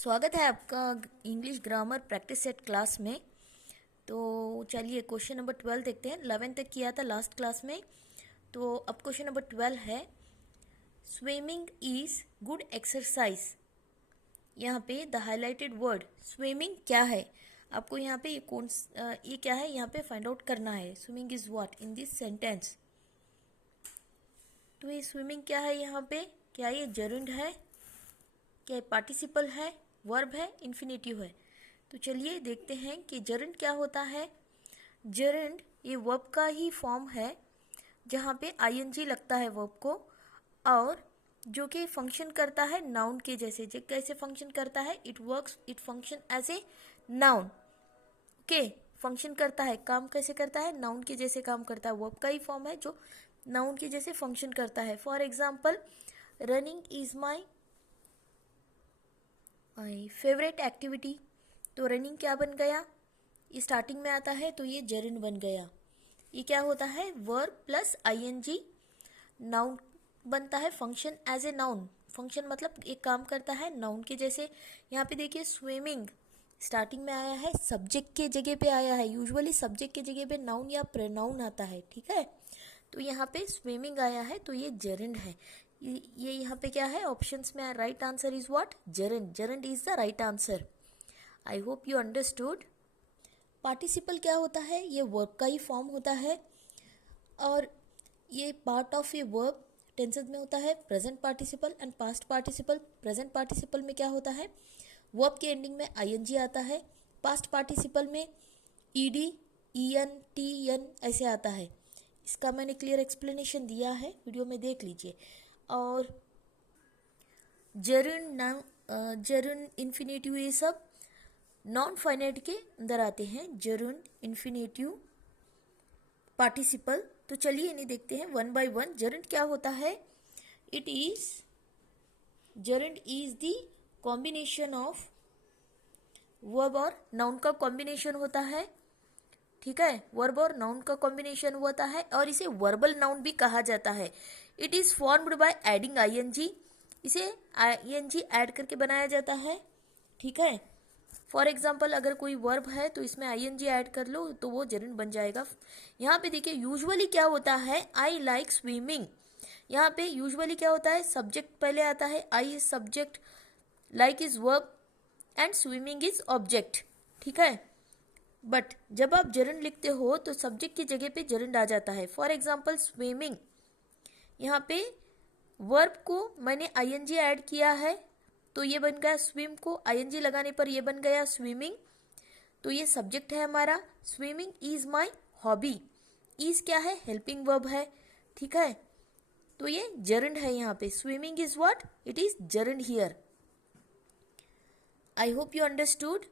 स्वागत है आपका English grammar practice set class में। तो चलिए क्वेश्चन नंबर 12 देखते हैं। 11 तक किया था लास्ट क्लास में, तो अब क्वेश्चन नंबर 12 है स्विमिंग इज गुड एक्सरसाइज। यहाँ पे द हाईलाइटेड वर्ड स्विमिंग क्या है, आपको यहाँ पे ये क्या है यहाँ पे फाइंड आउट करना है। Swimming is what in this sentence. तो ये स्विमिंग क्या है यहाँ पे, क्या ये जर्नड है, क्या पार्टिसिपल है, वर्ब है, इन्फिनेटिव है। तो चलिए देखते हैं कि जर्नड क्या होता है। जर्नड ये वर्ब का ही फॉर्म है जहाँ पे आईएनजी लगता है वर्ब को, और जो कि फंक्शन करता है नाउन के जैसे। जो कैसे फंक्शन करता है, it function as a noun. Okay, function करता है, काम कैसे करता है, नाउन के जैसे काम करता है। वर्ब का ही फॉर्म है जो नाउन के जैसे फंक्शन करता है। For example, running is my favourite activity. तो रनिंग क्या बन गया, ये स्टार्टिंग में आता है तो ये जर्नड बन गया। ये क्या होता है, वर्ब प्लस आईएनजी, नाउन बनता है, function as a noun. Function मतलब एक काम करता है नाउन के जैसे। यहाँ पे देखिए स्विमिंग स्टार्टिंग में आया है, सब्जेक्ट के जगह पे आया है। यूजुअली सब्जेक्ट के जगह पे नाउन या प्रोनाउन आता है, ठीक है। तो यहाँ पे स्विमिंग आया है तो ये जर्नड है। ये यहाँ पे क्या है, ऑप्शंस में right answer is what, gerund. Gerund is the right answer. I hope you understood. Participle क्या होता है, ये वर्ब का ही फॉर्म होता है, और ये part of a verb tenses में होता है present participle and past participle. Present participle में क्या होता है, वर्ब के एंडिंग में आईएनजी आता है। पास्ट पार्टिसिपल में ईडी, ईएन, टीएन ऐसे आता है। इसका मैंने क्लियर एक्सप्लेनेशन दिया है, वीडियो में देख लीजिए। और जर्नड, इन्फिनेटिव, ये सब नॉन फाइनाइट के अंदर आते हैं। जर्नड, इन्फिनेटिव, पार्टिसिपल। तो चलिए इन्हें देखते हैं वन बाय वन। जर्नड क्या होता है, gerund is the combination of verb और नाउन का कॉम्बिनेशन होता है, ठीक है। वर्ब और नाउन का कॉम्बिनेशन होता है, और इसे वर्बल नाउन भी कहा जाता है। It is formed by adding ING. इसे आईएनजी ऐड करके बनाया जाता है, ठीक है। फॉर एग्जाम्पल, अगर कोई वर्ब है तो इसमें आईएनजी ऐड कर लो तो वो जर्नड बन जाएगा। यहाँ पे देखिए यूजुअली क्या होता है, आई लाइक स्विमिंग। यहाँ पे यूजुअली क्या होता है, सब्जेक्ट पहले आता है, I is subject, like is verb and swimming is object, ठीक है। बट जब आप जर्नड लिखते हो तो सब्जेक्ट की जगह पे जर्नड आ जाता है। फॉर एग्जाम्पल स्विमिंग, यहाँ पे वर्ब को मैंने आईएनजी ऐड किया है तो ये बन गया स्विम, को आईएनजी लगाने पर ये बन गया स्विमिंग। तो ये सब्जेक्ट है हमारा। Swimming is my hobby. Is क्या है, हेल्पिंग वर्ब है, ठीक है। तो ये जर्नड है यहाँ पे। Swimming is what, it is gerund here. I hope you understood.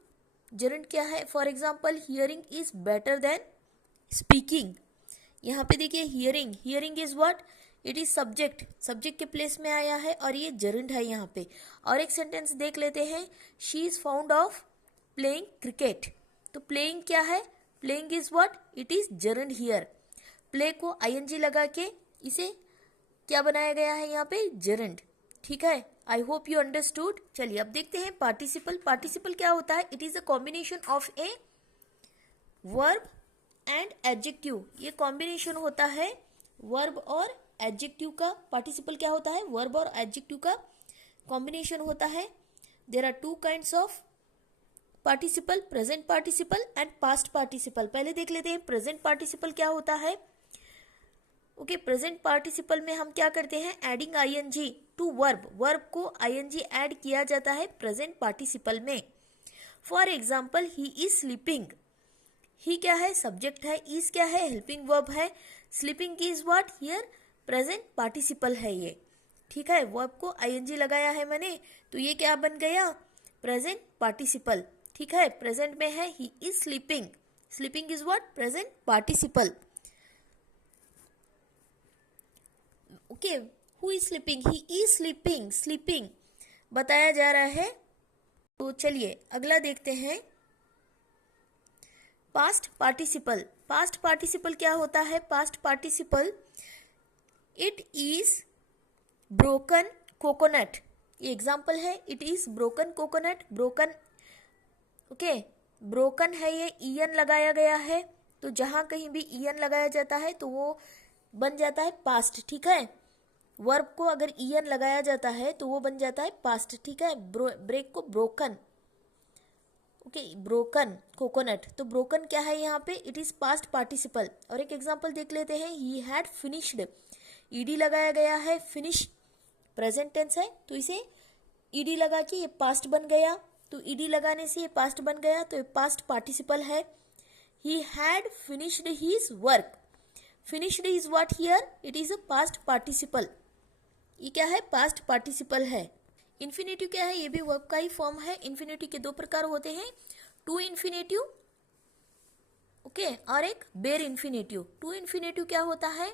Gerund क्या है, for example hearing is better than speaking. यहाँ पे देखिए hearing, hearing is what, it is subject, subject के प्लेस में आया है और ये जर्नड है यहाँ पे। और एक सेंटेंस देख लेते हैं, she is found of playing cricket. तो प्लेइंग क्या है, playing is what, it is gerund here. Play को आईएनजी लगा के इसे क्या बनाया गया है यहाँ पे, जर्नड, ठीक है। I hope you understood. चलिए अब देखते हैं पार्टिसिपल। पार्टिसिपल क्या होता है, it is a combination of a verb and adjective. ये कॉम्बिनेशन होता है वर्ब और एडजेक्टिव का। पार्टिसिपल क्या होता है, वर्ब और एडजेक्टिव का कॉम्बिनेशन होता है। There are two kinds of participle, present participle and past participle. पहले देख लेते हैं प्रेजेंट पार्टिसिपल क्या होता है। ओके, प्रेजेंट पार्टिसिपल में हम क्या करते हैं, adding ING to verb. Verb को आईएनजी ऐड किया जाता है प्रेजेंट पार्टिसिपल में। For example, he is sleeping. He क्या है, सब्जेक्ट है, इज क्या है, हेल्पिंग वर्ब है। Sleeping is what, here present participle है ये, ठीक है। वर्ब को आईएनजी लगाया है मैंने तो ये क्या बन गया, प्रेजेंट पार्टिसिपल, ठीक है। प्रेजेंट में है, ही is sleeping. Sleeping is what, present participle. Okay, who is sleeping, he is sleeping. Sleeping बताया जा रहा है। तो चलिए अगला देखते हैं, पास्ट पार्टिसिपल। पास्ट पार्टिसिपल क्या होता है, past participle, it is broken coconut. ये एग्जाम्पल है, it is broken coconut, broken, okay, broken है, ये ईएन लगाया गया है, तो जहां कहीं भी ईएन लगाया जाता है तो वो बन जाता है पास्ट, ठीक है। वर्ब को अगर ईएन लगाया जाता है तो वो बन जाता है पास्ट, ठीक है। ब्रेक को ब्रोकन, ओके, ब्रोकन कोकोनट, तो ब्रोकन क्या है यहाँ पे, इट इज पास्ट पार्टिसिपल। और एक एग्जांपल देख लेते हैं, ही हैड फिनिश्ड, ईडी लगाया गया है, फिनिश प्रेजेंट टेंस है तो इसे ईडी लगा के ये पास्ट बन गया, तो ईडी लगाने से ये पास्ट बन गया, तो ये पास्ट पार्टिसिपल है। He had finished his work, finished is what here, it is a past participle, ये क्या है, पास्ट पार्टिसिपल है। इन्फिनेटिव क्या है, ये भी वर्ब का ही फॉर्म है। इन्फिनेटिव के दो प्रकार होते हैं, टू इन्फिनेटिव, ओके, और एक बेर इन्फिनेटिव। टू इन्फिनेटिव क्या होता है,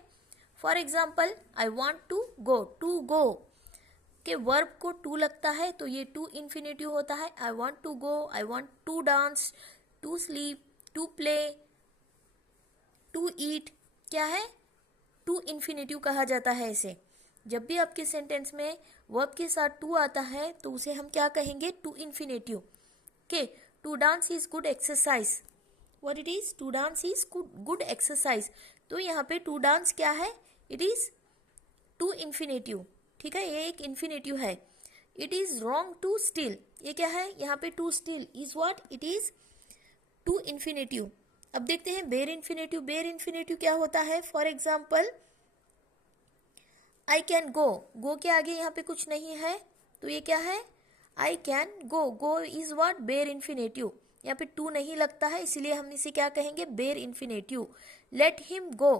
for example I want to go के वर्ब को टू लगता है तो ये टू इन्फिनेटिव होता है। I want to go, I want to dance, to sleep, to play, to eat, क्या है, टू इन्फिनेटिव कहा जाता है इसे। जब भी आपके सेंटेंस में वर्ब के साथ टू आता है तो उसे हम क्या कहेंगे, to infinitive, okay. To dance is good exercise, what it is, to dance is good exercise, तो यहाँ पे टू डांस क्या है, इट इज टू इन्फिनेटिव, ठीक है, ये एक इन्फिनेटिव है। It is wrong to steal, ये क्या है, यहाँ पे to steal is what, it is to infinitive. अब देखते हैं बेर इन्फिनेटिव। बेर इन्फिनेटिव क्या होता है, for example I can go, go के आगे यहाँ पे कुछ नहीं है तो ये क्या है, आई can go, go is what, बेर इन्फिनेटिव, यहाँ पे टू नहीं लगता है इसलिए हम इसे क्या कहेंगे, बेर infinitive. Let him go,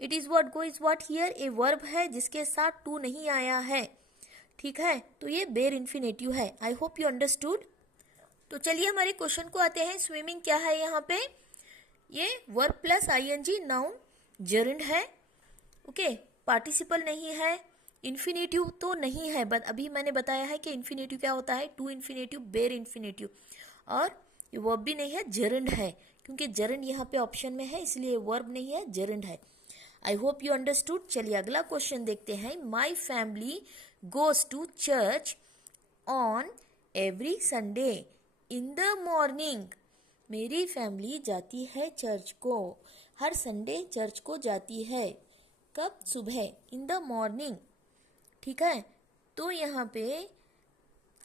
it is what, go is what here, a verb है जिसके साथ टू नहीं आया है, ठीक है, तो ये बेर इन्फिनेटिव है। I hope you understood. तो चलिए हमारे क्वेश्चन को आते हैं। स्विमिंग क्या है यहाँ पे, ये वर्ब प्लस आईएनजी नाउन जर्नड है, ओके, पार्टिसिपल नहीं है, इन्फिनेटिव तो नहीं है, बट अभी मैंने बताया है कि इन्फिनेटिव क्या होता है, टू इन्फिनेटिव, बेर इन्फिनेटिव, और ये वर्ब भी नहीं है, जर्नड है, क्योंकि जर्नड यहाँ पे ऑप्शन में है इसलिए वर्ब नहीं है, जर्नड है। I hope you understood. चलिए अगला क्वेश्चन देखते हैं। My family goes to church on every Sunday in the morning, मेरी फैमिली जाती है चर्च को, हर संडे चर्च को जाती है, कब, सुबह, इन द मॉर्निंग, ठीक है। तो यहाँ पे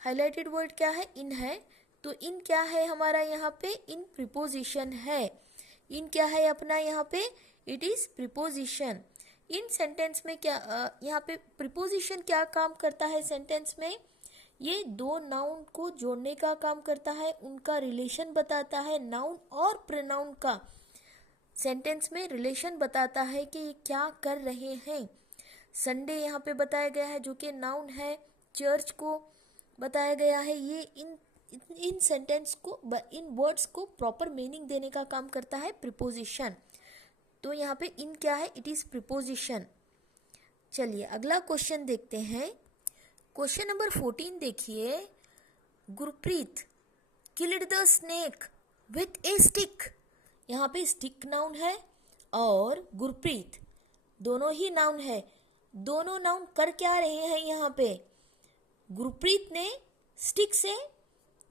हाईलाइटेड वर्ड क्या है, इन है, तो इन क्या है हमारा यहाँ पे, इन प्रीपोजिशन है, इन क्या है अपना यहाँ पे, it is preposition. In sentence में क्या यहाँ पे प्रीपोजिशन क्या काम करता है सेंटेंस में, ये दो नाउन को जोड़ने का काम करता है, उनका रिलेशन बताता है, नाउन और प्रोनाउन का सेंटेंस में रिलेशन बताता है कि ये क्या कर रहे हैं। संडे यहाँ पे बताया गया है जो कि नाउन है, चर्च को बताया गया है, ये इन सेंटेंस को, इन वर्ड्स को प्रॉपर मीनिंग देने का काम करता है प्रीपोजिशन। तो यहाँ पे इन क्या है, इट इज प्रीपोजिशन। चलिए अगला क्वेश्चन देखते हैं। क्वेश्चन नंबर 14 देखिए। Gurpreet killed the snake with a stick, यहाँ पे स्टिक नाउन है और गुरप्रीत दोनों ही नाउन है। दोनों नाउन कर क्या रहे हैं यहाँ पे, गुरप्रीत ने स्टिक से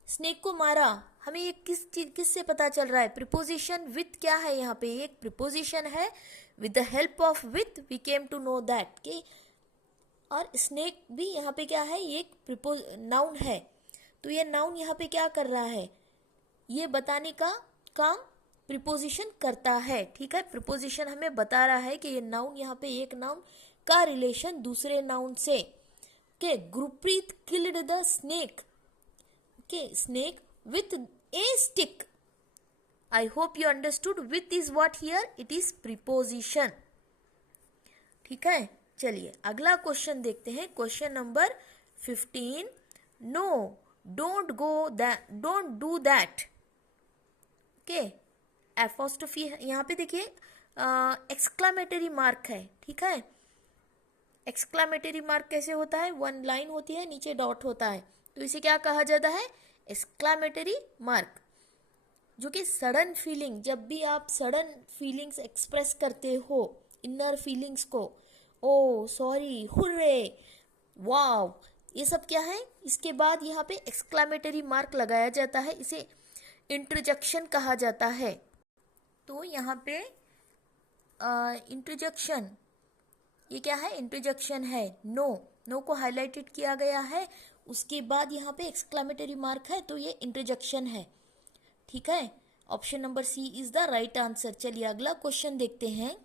स्नेक को मारा, हमें ये किस से पता चल रहा है, प्रीपोजिशन विथ क्या है यहाँ पे, एक प्रीपोजिशन है, with the help of with we came to know that कि, और स्नेक भी यहाँ पे क्या है, ये एक नाउन है, तो ये नाउन यहाँ पे क्या कर रहा है, ये बताने का काम प्रीपोजिशन करता है, ठीक है। प्रीपोजिशन हमें बता रहा है कि ये नाउन यहाँ पे एक नाउन का रिलेशन दूसरे नाउन से, ओके। Gurpreet killed the snake, okay, snake with a stick. I hope you understood. With is what here, it is preposition, ठीक है। चलिए अगला क्वेश्चन देखते हैं। Question number 15। No don't go that, don't do that, okay, apostrophe यहाँ पे देखिए, exclamatory mark है, ठीक है। एक्सक्लामेटरी मार्क कैसे होता है, वन लाइन होती है, नीचे डॉट होता है, तो इसे क्या कहा जाता है, एक्सक्लामेटरी मार्क, जो कि सडन फीलिंग, जब भी आप सडन फीलिंग्स एक्सप्रेस करते हो, इनर फीलिंग्स को, ओ सॉरी, हुर्रे, वाव, ये सब क्या है, इसके बाद यहाँ पे एक्सक्लामेटरी मार्क लगाया जाता है, इसे इंटरजेक्शन कहा जाता है। तो यहाँ पे इंटरजेक्शन, ये क्या है, इंटरजेक्शन है। नो को हाईलाइटेड किया गया है, उसके बाद यहाँ पे एक्सक्लामेटरी मार्क है, तो ये इंटरजेक्शन है। ठीक है, option number C is the right answer. चलिए अगला क्वेश्चन देखते हैं।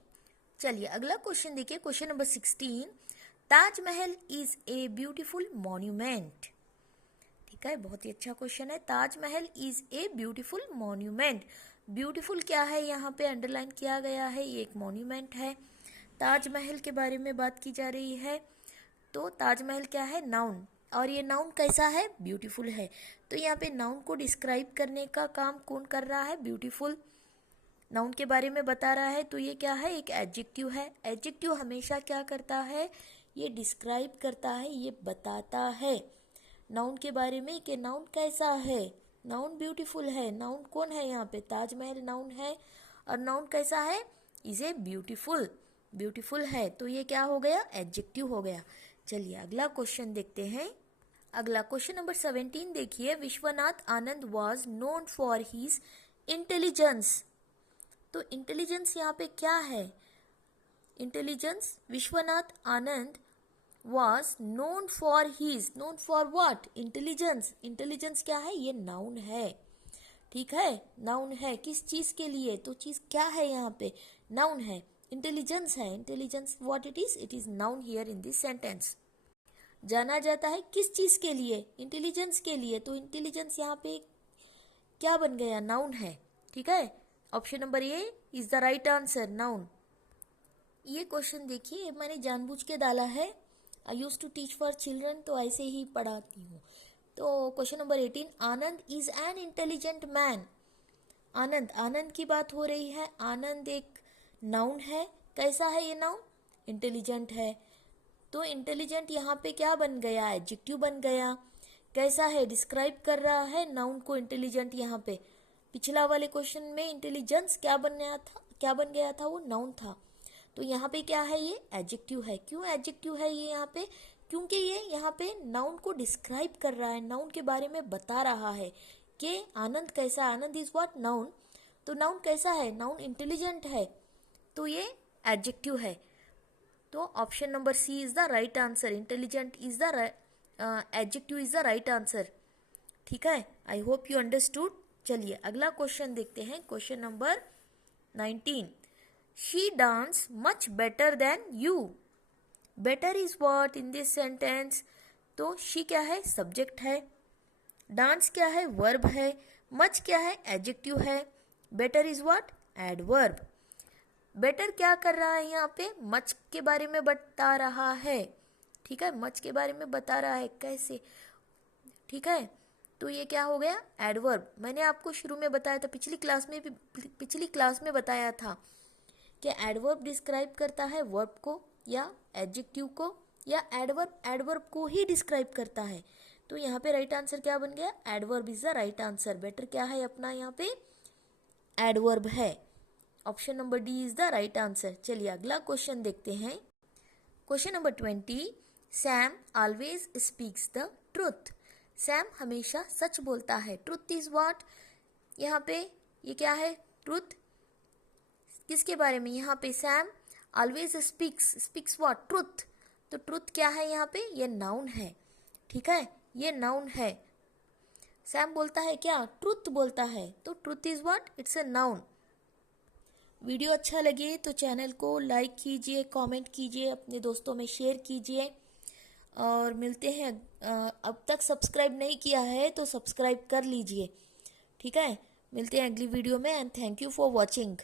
चलिए अगला क्वेश्चन देखिए, question number 16। Taj Mahal is a beautiful monument. ठीक है, बहुत ही अच्छा क्वेश्चन है। Taj Mahal is a beautiful monument. Beautiful क्या है, यहाँ पे अंडरलाइन किया गया है, ये एक मॉन्यूमेंट है। ताजमहल के बारे में बात की जा रही है, तो ताजमहल क्या है, नाउन, और ये नाउन कैसा है, ब्यूटीफुल है। तो यहाँ पे नाउन को डिस्क्राइब करने का काम कौन कर रहा है, ब्यूटीफुल नाउन के बारे में बता रहा है। तो ये क्या है, एक एडजेक्टिव है। एडजेक्टिव हमेशा क्या करता है, ये डिस्क्राइब करता है, ये बताता है नाउन के बारे में कि नाउन कैसा है, नाउन ब्यूटीफुल है। नाउन कौन है यहाँ पे, ताजमहल नाउन है, और नाउन कैसा है, इज ए ब्यूटीफुल, ब्यूटीफुल है। तो ये क्या हो गया, एडजेक्टिव हो गया। चलिए अगला क्वेश्चन देखते हैं। अगला क्वेश्चन नंबर 17 देखिए। Vishwanath Anand was known for his intelligence. तो इंटेलिजेंस यहाँ पे क्या है, intelligence, Vishwanath Anand was known for his, known for what, intelligence. Intelligence क्या है, ये नाउन है। ठीक है, नाउन है, किस चीज के लिए, तो चीज क्या है यहाँ पे, नाउन है, इंटेलिजेंस है। Intelligence what it is noun here in this sentence. जाना जाता है किस चीज के लिए, इंटेलिजेंस के लिए। तो इंटेलिजेंस यहाँ पे क्या बन गया, नाउन है। ठीक है, option number A is the right answer, noun. ये क्वेश्चन देखिए, मैंने जानबूझ के डाला है, I use to teach for children, तो ऐसे ही पढ़ाती हूँ। तो question number 18, Anand is an intelligent man. Anand, Anand की बात हो रही है। आनंद एक नाउन है, कैसा है ये नाउन, इंटेलिजेंट है। तो इंटेलिजेंट यहाँ पे क्या बन गया, एडजेक्टिव बन गया। कैसा है, डिस्क्राइब कर रहा है नाउन को, इंटेलिजेंट। यहाँ पे पिछला वाले क्वेश्चन में इंटेलिजेंस क्या बन गया था, वो नाउन था। तो यहाँ पे क्या है, ये एडजेक्टिव है। क्यों एडजेक्टिव है ये यहाँ पे, क्योंकि ये यहाँ पे नाउन को डिस्क्राइब कर रहा है, नाउन के बारे में बता रहा है कि आनंद कैसा, आनंद इज व्हाट, नाउन। तो नाउन कैसा है, नाउन इंटेलिजेंट है, तो ये एडजेक्टिव है। तो option number C is the right answer, intelligent is the adjective is the right answer. ठीक है, आई होप यू अंडरस्टूड। चलिए अगला क्वेश्चन देखते हैं, question number 19। She dance much better than you. Better is what in this sentence, तो she क्या है, subject है, डांस क्या है, वर्ब है, मच क्या है, एडजेक्टिव है, better is what, adverb. Better क्या कर रहा है यहाँ पे, मच के बारे में बता रहा है। ठीक है, मच के बारे में बता रहा है, कैसे। ठीक है, तो ये क्या हो गया, एडवर्ब। मैंने आपको शुरू में बताया था, पिछली क्लास में बताया था कि एडवर्ब डिस्क्राइब करता है वर्ब को या एडजेक्टिव को, या एडवर्ब को ही डिस्क्राइब करता है। तो यहाँ पे राइट आंसर क्या बन गया, adverb is the right answer. Better क्या है अपना, यहाँ पे एडवर्ब है। Option number D is the right answer. चलिए अगला क्वेश्चन देखते हैं, question number 20। Sam always speaks the truth. Sam हमेशा सच बोलता है। ट्रुथ इज व्हाट, यहाँ पे ये क्या है, ट्रुथ किसके बारे में, यहाँ पे Sam always speaks what, truth. तो ट्रुथ क्या है यहाँ पे, ये नाउन है। ठीक है, ये नाउन है। सैम बोलता है क्या, ट्रुथ बोलता है, तो truth is what, it's a noun. Video अच्छा लगे तो चैनल को लाइक कीजिए, कमेंट कीजिए, अपने दोस्तों में शेयर कीजिए, और मिलते हैं। अब तक सब्सक्राइब नहीं किया है तो सब्सक्राइब कर लीजिए। ठीक है, मिलते हैं अगली वीडियो में, and thank you for watching.